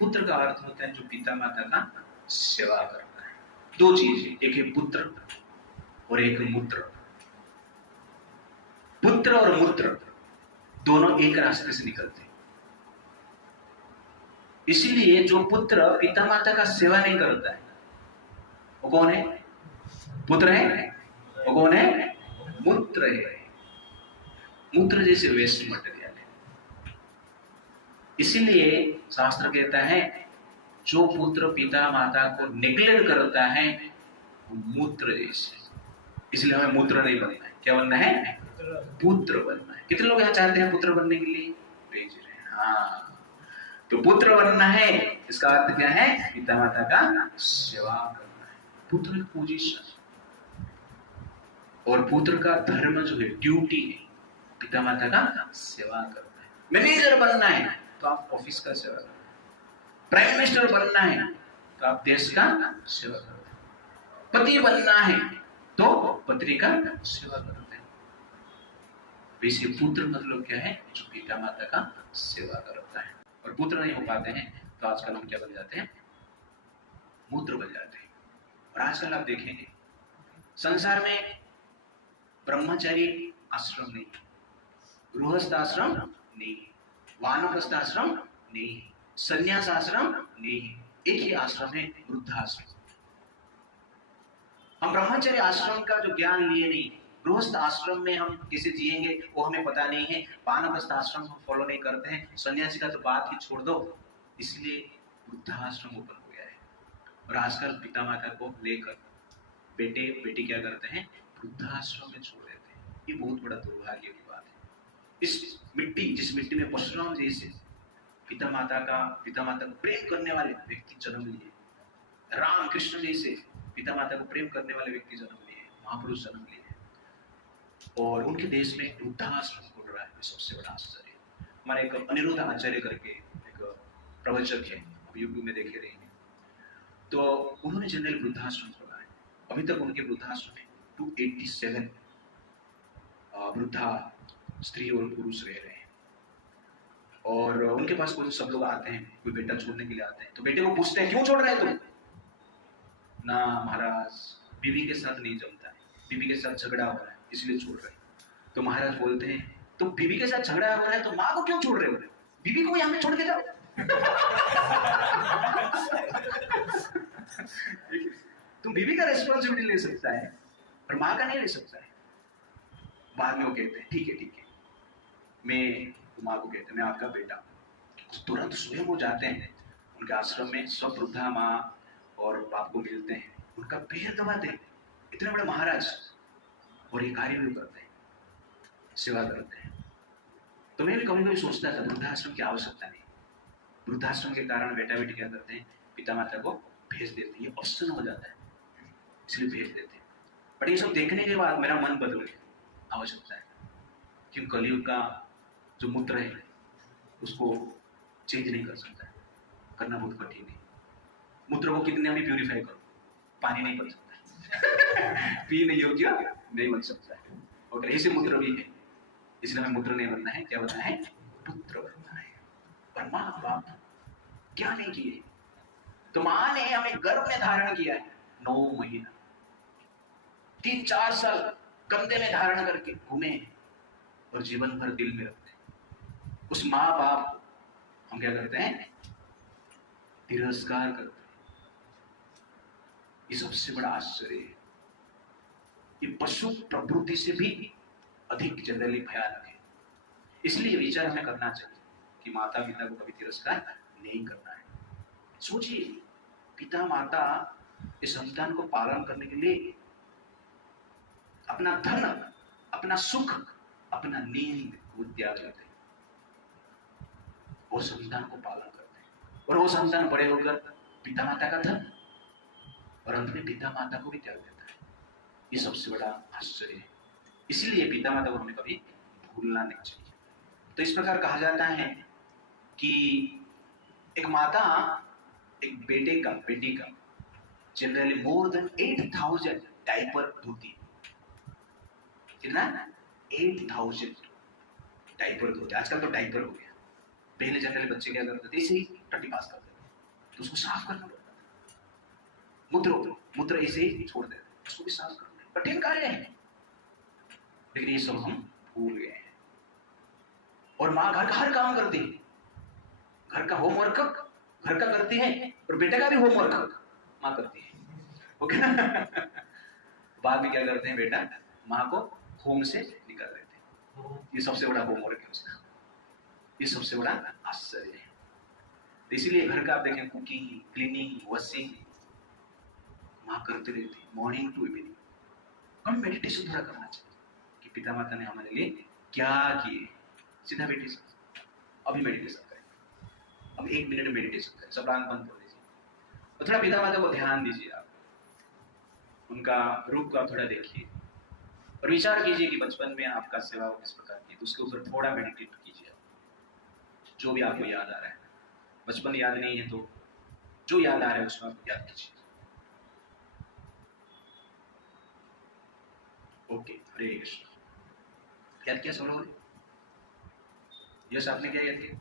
पुत्र का अर्थ होता है जो पिता माता का सेवा करता है। दो चीज, एक है पुत्र और एक मूत्र। पुत्र और मूत्र दोनों एक रास्ते से निकलते हैं। इसलिए जो पुत्र पिता माता का सेवा नहीं करता है वो कौन है? पुत्र है। वो कौन है? मूत्र है। मूत्र जैसे वेस्ट मटेरियल है। इसीलिए शास्त्र कहता है जो पुत्र पिता माता को नेग्लेक्ट करता है वो मूत्र जैसे। इसलिए हमें मूत्र नहीं बनना है। क्या बनना है? पुत्र बनना है। कितने लोग यहाँ चाहते हैं पुत्र बनने के लिए? भेज रहे हैं। हाँ, तो पुत्र बनना है इसका अर्थ क्या है? पिता माता का सेवा करना है। पुत्र की पोजीशन और पुत्र का धर्म जो है, ड्यूटी है, पिता माता का सेवा करना है। मैनेजर बनना है तो आप ऑफिस का सेवा करना है। प्राइम मिनिस्टर बनना है तो आप देश का सेवा करते हैं। पति बनना है तो पत्नी का सेवा करते हैं। वैसे पुत्र मतलब क्या है? जो पिता माता का सेवा करता है। और पुत्र नहीं हो पाते हैं तो आजकल हम क्या बन जाते हैं? मूत्र बन जाते हैं। और आजकल आप देखेंगे संसार में ब्रह्मचारी आश्रम नहीं, गृहस्थ आश्रम नहीं, वानप्रस्थ आश्रम नहीं, संन्यास आश्रम नहीं, एक ही आश्रम है, वृद्धाश्रम। हम ब्रह्मचर्य आश्रम का जो ज्ञान लिए नहीं, गृहस्थ आश्रम में हम कैसे जिएंगे वो हमें पता नहीं है, वानप्रस्थ आश्रम हम फॉलो नहीं करते हैं, सन्यासी का तो बात ही छोड़ दो। इसलिए वृद्धाश्रम ओपन हो गया है। और आजकल पिता माता को लेकर बेटे बेटी क्या करते हैं? वृद्धाश्रम में छोड़ देते हैं। ये बहुत बड़ा दुर्भाग्य की बात है। इस मिट्टी, जिस मिट्टी में परशुराम जैसे पिता माता को प्रेम करने वाले व्यक्ति जन्म लिए, राम कृष्ण जैसे पिता माता को प्रेम करने वाले व्यक्ति जन्म लिए, महापुरुष जन्म लिए, और उनके देश में वृद्धाश्रम खुल रहा है। सबसे बड़ा आश्चर्य। हमारे एक अनिरुद्ध आचार्य करके एक प्रवचक है, अब यूट्यूब में देखे रहेंगे, तो उन्होंने जनरल वृद्धाश्रम खोला है। अभी तक उनके वृद्धाश्रम में 287 वृद्धा स्त्री और पुरुष रह रहे हैं। और उनके पास कोई सब लोग आते हैं, कोई बेटा छोड़ने के लिए आते हैं, तो बेटे को पूछते हैं क्यों छोड़ रहे हैं तुम? ना महाराज, बीवी के साथ नहीं जमता है, बीवी के साथ झगड़ा हो रहा है इसलिए छोड़ रहे हैं। तो महाराज बोलते हैं तो बीवी के साथ झगड़ा हो रहा है तो माँ को क्यों छोड़ रहे हो? बीवी को यहाँ पे छोड़ के जाओ। तुम बीवी का रेस्पॉन्सिबिलिटी ले सकता है और माँ का नहीं ले सकता है। बाद में वो कहते हैं ठीक है, मैं माँ को कहते हैं मैं आपका बेटा। तुरंत स्वयं वो जाते हैं उनके आश्रम में, सब वृद्धा माँ और बाप को मिलते हैं, उनका पैर दबाते हैं, इतने बड़े महाराज, और ये कार्य भी करते हैं, सेवा करते हैं। तो मैं भी कभी कभी सोचता था वृद्धाश्रम की आवश्यकता नहीं। वृद्धाश्रम के कारण बेटा बेटी क्या करते हैं? पिता माता को भेज देते हैं। ये ऑप्शन हो जाता है इसलिए भेज देते हैं। बट ये सब देखने के बाद मेरा मन बदल गया, आवश्यकता है। क्योंकि कलयुग का जो मूत्र है उसको चेंज नहीं कर सकता है, करना बहुत कठिन है। मूत्र को कितने भी प्यूरिफाई करो, पानी नहीं बन सकता। पीने योग्य नहीं बन सकता है। और ऐसे मूत्र भी है, इसलिए हमें मूत्र नहीं बनना है। क्या बनना है? पुत्र बनना है। पर माँ बाप क्या नहीं किए? तो माँ ने हमें गर्भ में धारण किया है 9 महीना, 3-4 साल कंधे में धारण करके घूमे और जीवन भर दिल में रखते हैं। उस माँ बाप को हम क्या करते हैं? तिरस्कार करते हैं। ये सबसे बड़ा आश्चर्य है। ये पशु प्रवृत्ति से भी अधिक जनरली भयानक है। इसलिए विचार हमें करना चाहिए कि माता पिता को कभी तिरस्कार नहीं करना है। सोचिए, पिता माता इस संतान को पालन करने के लिए अपना धन, अपना सुख, अपना नींद वो त्याग देते हैं और संतान को पालन करते हैं। और वो संतान बड़े होकर पिता माता का धन और अंत में पिता माता को भी त्याग देता है। ये सबसे बड़ा आश्चर्य है। इसलिए पिता माता को हमें कभी भूलना नहीं चाहिए। तो इस प्रकार कहा जाता है कि एक माता एक बेटे का, बेटी का जनरली मोर देन 8000 डायपर धोती है। कितना? 8000 डायपर धोते। आजकल तो डायपर हो गया, पहले जनरली बच्चे क्या करते थे? इसे ही टट्टी पास करते थे, तो उसको साफ करना पड़ता है। मूत्र ऐसे ही छोड़ देते, उसको भी साफ करना कठिन कार्य है, लेकिन ये सब हम भूल गए हैं। और माँ घर का हर काम करती है, घर का होमवर्क घर का करती है, और बेटे का भी होमवर्क माँ करती है, ओके। बाद में क्या करते हैं, बेटा माँ को होम से निकाल देते हैं। ये सबसे बड़ा होमवर्क है उसका, ये सबसे बड़ा आश्चर्य है। तो इसीलिए घर का आप देखें, कुकिंग, क्लीनिंग, वॉशिंग माँ करते रहती है, मॉर्निंग टू इवनिंग। हम मेडिटेशन थोड़ा करना चाहिए कि पिता माता ने हमारे लिए क्या किए। सीधा मेडिटेशन, अभी मेडिटेशन करें, अब 1 मिनट मेडिटेशन करें, सब आंख बंद कर दीजिए और थोड़ा पिता माता को ध्यान दीजिए। आप उनका रूप को आप थोड़ा देखिए और विचार कीजिए कि बचपन में आपका सेवा किस प्रकार की, तो उसके ऊपर थोड़ा मेडिटेट कीजिए। जो भी आपको याद आ रहा है, बचपन याद नहीं है तो जो याद आ रहा है उसको आप याद कीजिए। ओके, हरे कृष्ण। याद किया सब लोगों ने? यस, आपने क्या याद किया?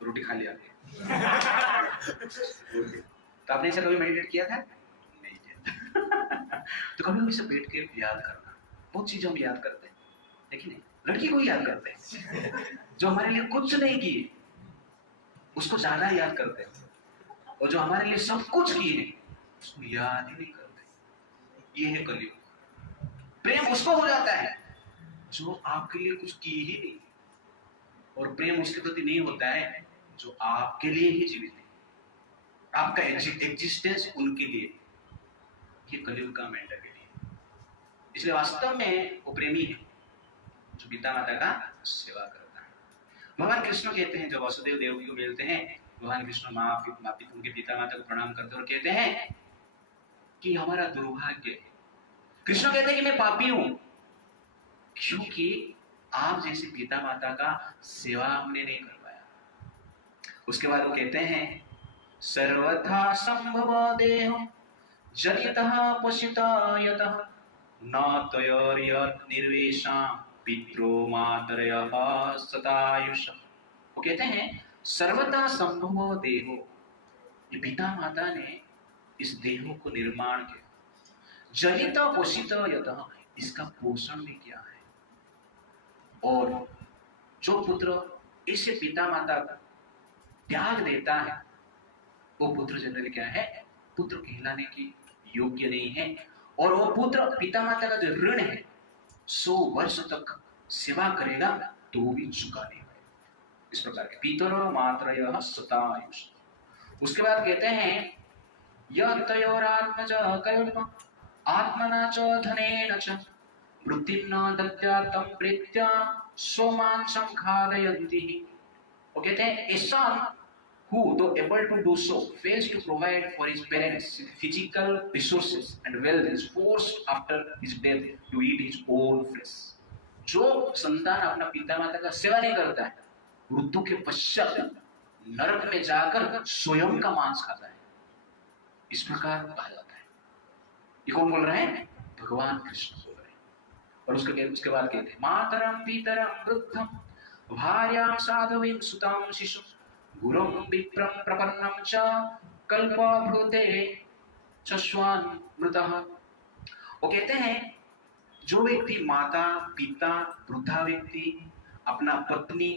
रोटी खा लिया तो आपने ऐसा कभी मेडिटेट किया था? नहीं किया। तो कभी कभी से बैठ के याद करना, बहुत चीजें हम याद करते हैं, लेकिन लड़की को ही याद करते हैं, जो हमारे लिए कुछ नहीं किए उसको ज्यादा याद करते हैं, और जो हमारे लिए सब कुछ किए उसको याद ही नहीं करते। ये है कलयुग। प्रेम उसको हो जाता है जो आपके लिए कुछ की ही नहीं, और प्रेम उसके प्रति नहीं होता है जो आपके लिए ही जीवित है, आपका एग्जिस्टेंस उनके लिए। ये कलयुग का मेंटालिटी है। इसलिए वास्तव में वो प्रेमी है जो पिता माता का सेवा करता है। भगवान कृष्ण कहते हैं, जब वसुदेव देवकी को मिलते हैं, भगवान कृष्ण उनके पिता माता को प्रणाम करते और कहते हैं कि हमारा दुर्भाग्य, कृष्ण कहते हैं कि मैं पापी हूं, क्योंकि आप जैसे पिता माता का सेवा हमने नहीं कर पाया। उसके बाद वो कहते हैं, सर्वथा संभव देह जनितः पशिता यतः न तयोर्यत् निर्वेशा पितरो मातरयः सतायुष। वो कहते हैं सर्वथा संभव देहो, ये पिता माता ने इस देह को निर्माण किया, जनित पोषित यतः, इसका पोषण भी किया है। और जो पुत्र इसे पिता माता का त्याग देता है, वो पुत्र जनरली क्या है, पुत्र कहलाने की योग्य नहीं है। और वो पुत्र पिता माता का जो ऋण है 100 वर्ष तक सेवा करेगा तो वो भी चुका नहीं पाएगा। इस प्रकार के पितरो मात्रयः सतायुष। उसके बाद कहते हैं, यः तयोरात्मज कल्प आत्मना च धनेन च वृत्तिं न दद्यात् तं प्रीत्या सोमांसं खादयन्ति। वो कहते हैं, a son who, though able to do so, fails to provide for his parents physical resources and wealth, is forced after his death to eat his own flesh. जो संतान अपना पिता माता का सेवा नहीं करता है, मृत्यु के पश्चात नरक में जाकर स्वयं का मांस खाता है। इस प्रकार कहा जाता है। ये कौन बोल रहे हैं? भगवान कृष्ण बोल रहे हैं। और उसके बाद कहते हैं, मातरम पितरम वृद्धम भार्यां साधुवीं सुतां शिशु गुरुं विप्रं प्रपन्नं च कल्पभूते चश्वान मृतः। वो कहते हैं, जो व्यक्ति माता पिता वृद्धा व्यक्ति अपना पत्नी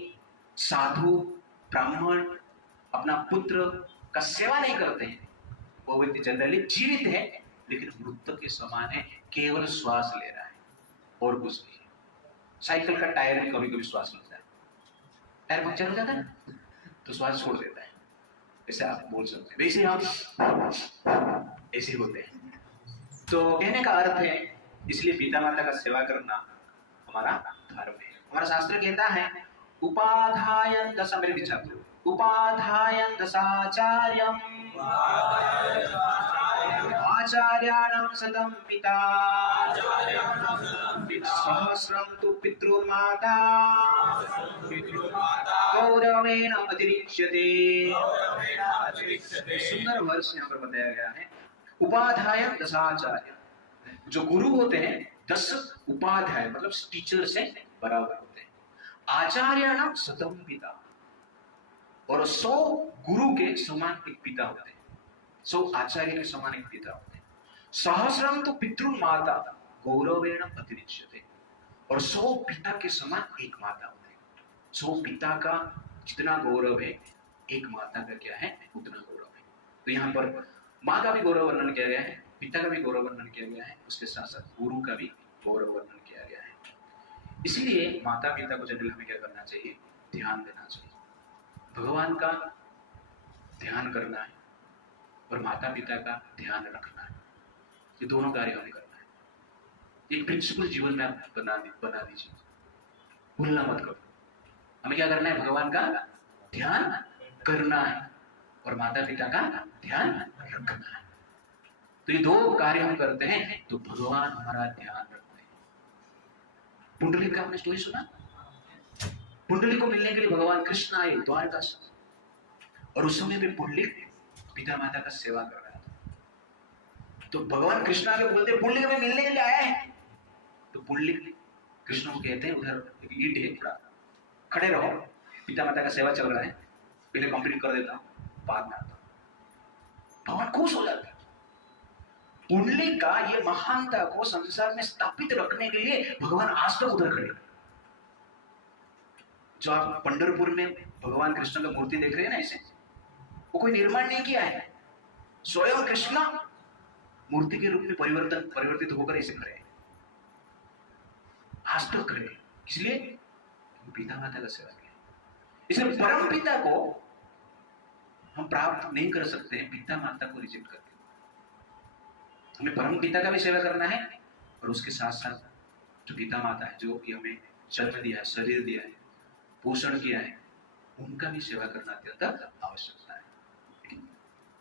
साधु ब्राह्मण अपना पुत्र का सेवा नहीं करते हैं, वो व्यक्ति जनरली जीवित है लेकिन मृत के समान है, केवल श्वास ले रहा है और कुछ नहीं। साइकिल का टायर में कभी कभी श्वास लेता है, टायर पंक्चर हो जाता है तो श्वास छोड़ देता है, ऐसे आप बोल सकते हैं। वैसे आप ऐसे होते हैं। तो कहने का अर्थ है, इसलिए पिता माता का सेवा करना हमारा धर्म है। हमारा शास्त्र कहता है, उपाध्यायं दश, मेरे विचार करो, उपाध्यायं दशाचार्यं आचार्याणां शतं पिता सहस्रं तु पितृमाता गौरवेण अतिरिच्यते। सुंदर वर्ष यहाँ पर बताया गया है, उपाध्याय दशाचार्य, जो गुरु होते हैं 10 उपाध्याय मतलब टीचर से बराबर होते हैं। आचार्याणाम शतम पिता, और 100 गुरु के समान एक पिता होते हैं, 100 आचार्य के समान एक पिता होते हैं। सहस्रम तो पितृमाता गौरवेण अतिरिच्यते, और 100 पिता के समान एक माता होते हैं। 100 पिता का जितना गौरव है एक माता का क्या है उतना गौरव है। तो यहाँ पर माँ का भी गौरव वर्णन किया गया है, पिता का भी गौरव वर्णन किया गया है, उसके साथ साथ गुरु का भी गौरव वर्णन किया गया है। इसलिए माता पिता को जनरल हमें क्या करना चाहिए, ध्यान देना चाहिए, भगवान का ध्यान करना है और माता पिता का ध्यान रखना है। ये दोनों कार्य हमें करना है। एक प्रिंसिपल जीवन में आप बना दीजिए, भूलना मत करो। हमें क्या करना है, भगवान का ध्यान करना है और माता पिता का ध्यान रखना है। तो ये 2 कार्य हम करते हैं तो भगवान हमारा ध्यान रखते हैं। पुंडलिक का आपने स्टोरी सुना? पुंडलिक को मिलने के लिए भगवान कृष्ण आए द्वारका से, और उस समय में पुंडलिक पिता माता का सेवा कर रहा था। तो भगवान कृष्ण आके बोलते पुंडलिक हमें मिलने के लिए आया है। तो पुंडलिक कृष्ण को कहते हैं उधर एक ईंट है, थोड़ा खड़े रहो, पिता माता का सेवा चल रहा है, पहले कंप्लीट कर देता हूं बाद में आता हूं। भगवान खुश हो जाते हैं। पुंडलिक का ये महानता को संसार में स्थापित रखने के लिए भगवान आज तक उधर खड़े। जो आप पंढरपुर में भगवान कृष्ण का मूर्ति देख रहे हैं ना, ऐसे वो कोई निर्माण नहीं किया है, स्वयं कृष्ण मूर्ति के रूप में परिवर्तित होकर ऐसे खड़े हैं, आज तक खड़े। इसलिए पिता माता का सेवा किया। इसलिए परम पिता को हम प्राप्त नहीं कर सकते हैं पिता माता को रिजेक्ट करके। हमें परम पिता का भी सेवा करना है और उसके साथ साथ जो पिता माता है, जो कि हमें जन्म दिया है, शरीर दिया है, पोषण किया है, उनका भी सेवा करना अत्यंत आवश्यकता है।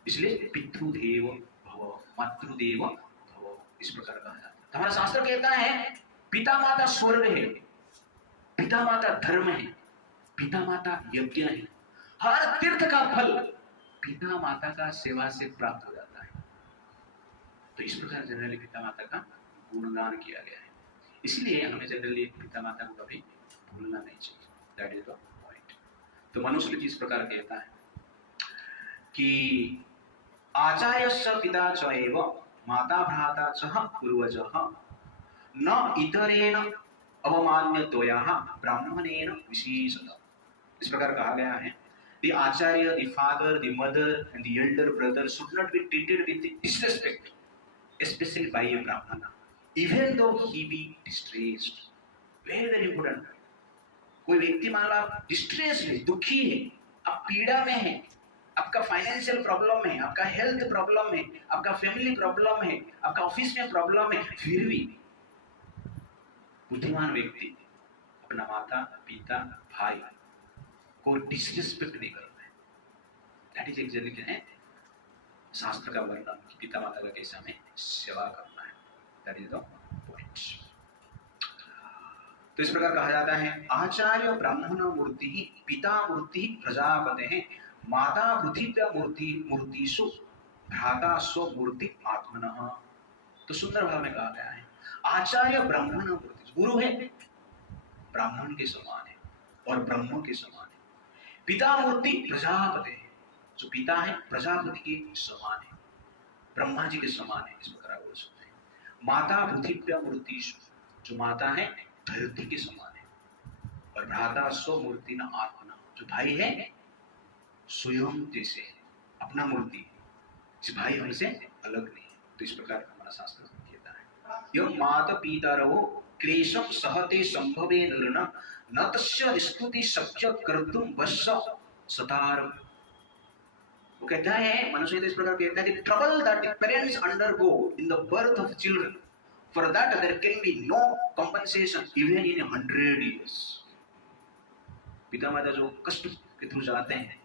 इसलिए पितृदेव भव मातृदेव भव, इस प्रकार कहा जाता है। हमारा शास्त्र कहता है पिता माता स्वर्ग है, पिता माता धर्म है, पिता माता यज्ञ है। हर तीर्थ का फल पिता माता का सेवा से प्राप्त हो जाता है। तो इस प्रकार जनरली पिता माता का गुणगान किया गया है। इसलिए हमें जनरली पिता माता को कभी भूलना नहीं चाहिए। That is the point. तो मनुस्मृति इस प्रकार कहता है कि आचार्यस्य पिता च एव माता भ्राता च पूर्वजः न इतरेण अवमान्यतोयाः ब्राह्मणेन विशेषतः। इस प्रकार कहा गया है, the acharya, the father, the mother and the elder brother should not be treated with disrespect, especially by a brahmana, even though he be distressed. Very very important. कोई व्यक्ति मान लो आप डिस्ट्रेस है, दुखी है, आप पीड़ा में है, आपका फाइनेंशियल प्रॉब्लम है, आपका हेल्थ प्रॉब्लम है, आपका फैमिली प्रॉब्लम है, आपका ऑफिस में प्रॉब्लम है, फिर भी बुद्धिमान व्यक्ति अपना माता पिता भाई को डिसरिस्पेक्ट नहीं करता है। दैट इज एक्चुअली क्या है शास्त्र का वर्णन कि पिता माता का कैसे हमें सेवा करना है। That is the point. तो इस प्रकार कहा जाता है आचार्य ब्राह्मण मूर्ति पिता मूर्ति प्रजापते माता पृथिव्या मूर्ति मूर्तिषु भ्राता स्व मूर्ति आत्मनः। तो सुंदर भाव में कहा गया है आचार्य ब्राह्मण मूर्ति, गुरु है ब्राह्मण के समान है और ब्रह्म के समान है। पिता मूर्ति प्रजापति है, जो पिता है प्रजापति के समान है, ब्रह्मा जी के समान है, इस प्रकार बोल सकते हैं। माता पृथिव्या मूर्तिषु, जो माता है धरती के समान है, और भ्राता स्व मूर्ति न आत्मना, जो भाई है स्वयं जैसे है, अपना मूर्ति, जिस भाई हमसे अलग नहीं है। तो इस प्रकार हमारा शास्त्र कहता है यह माता पिता रहो क्लेशम सहते संभवे नृण न तस्य स्तुति शक्य कर्तुम वश्य सतार। वो कहता है मनुष्य इस प्रकार कहता है कि trouble that parents undergo in the birth of children for that there can be no compensation even in 100 years। पिता माता जो कष्ट के थ्रू जाते हैं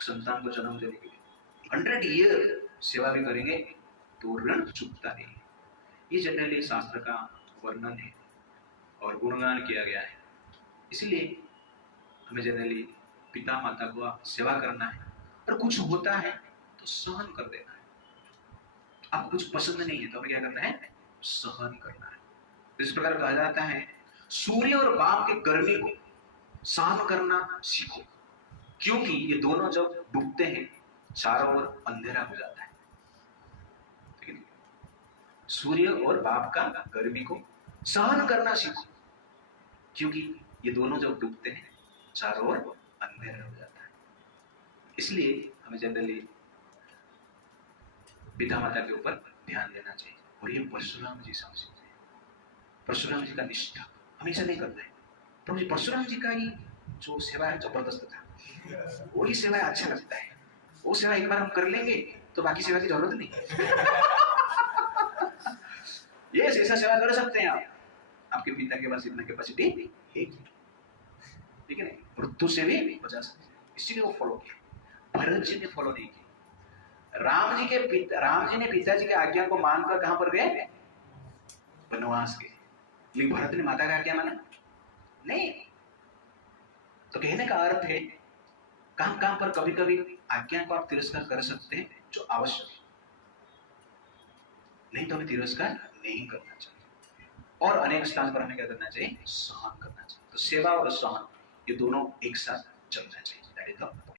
संतान को जन्म देने के लिए 100 ईयर सेवा भी करेंगे तो ऋण चुकता नहीं। ये जनरली शास्त्र का वर्णन है और गुणगान किया गया है। इसलिए हमें जनरली पिता माता को सेवा करना है, और कुछ होता है तो सहन कर देना है। आपको कुछ पसंद नहीं है तो हमें क्या करना है? सहन करना है। इस प्रकार कहा जाता है सूर्य और बाप के गर्मी को सहन करना सीखो, क्योंकि ये दोनों जब डूबते हैं चारों ओर अंधेरा हो जाता है। ठीक है? सूर्य और बाप का गर्मी को सहन करना सीखो, क्योंकि ये दोनों जब डूबते हैं चारों ओर अंधेरा हो जाता है। इसलिए हमें जनरली पिता माता के ऊपर ध्यान देना चाहिए। और ये परशुराम जी समझते हैं, परशुराम जी का निष्ठा हमेशा नहीं करते हैं। तो मुझे परशुराम जी का ही जो सेवा है जबरदस्त था, वही सेवा अच्छा लगता है। वो सेवा एक बार हम कर लेंगे तो बाकी सेवा की जरूरत नहीं। ये ऐसा सेवा कर सकते हैं आप, आपके पिता के पास इतना कैपेसिटी है, ठीक है ना? मृत्यु से भी बचा सकते हैं, इसीलिए वो फॉलो किया। भरत जी ने फॉलो नहीं किया। राम जी ने पिताजी की आज्ञा को मानकर कहां पर गए? वनवास गए। लेकिन भरत ने माता का आज्ञा माना नहीं। तो कहने का अर्थ है काम काम पर कभी कभी आज्ञा को आप तिरस्कार कर सकते हैं जो आवश्यक है, नहीं तो हमें तिरस्कार नहीं करना चाहिए। और अनेक स्थान पर हमें क्या करना चाहिए? सहन करना चाहिए। तो सेवा और सहन ये दोनों एक साथ चलना चाहिए।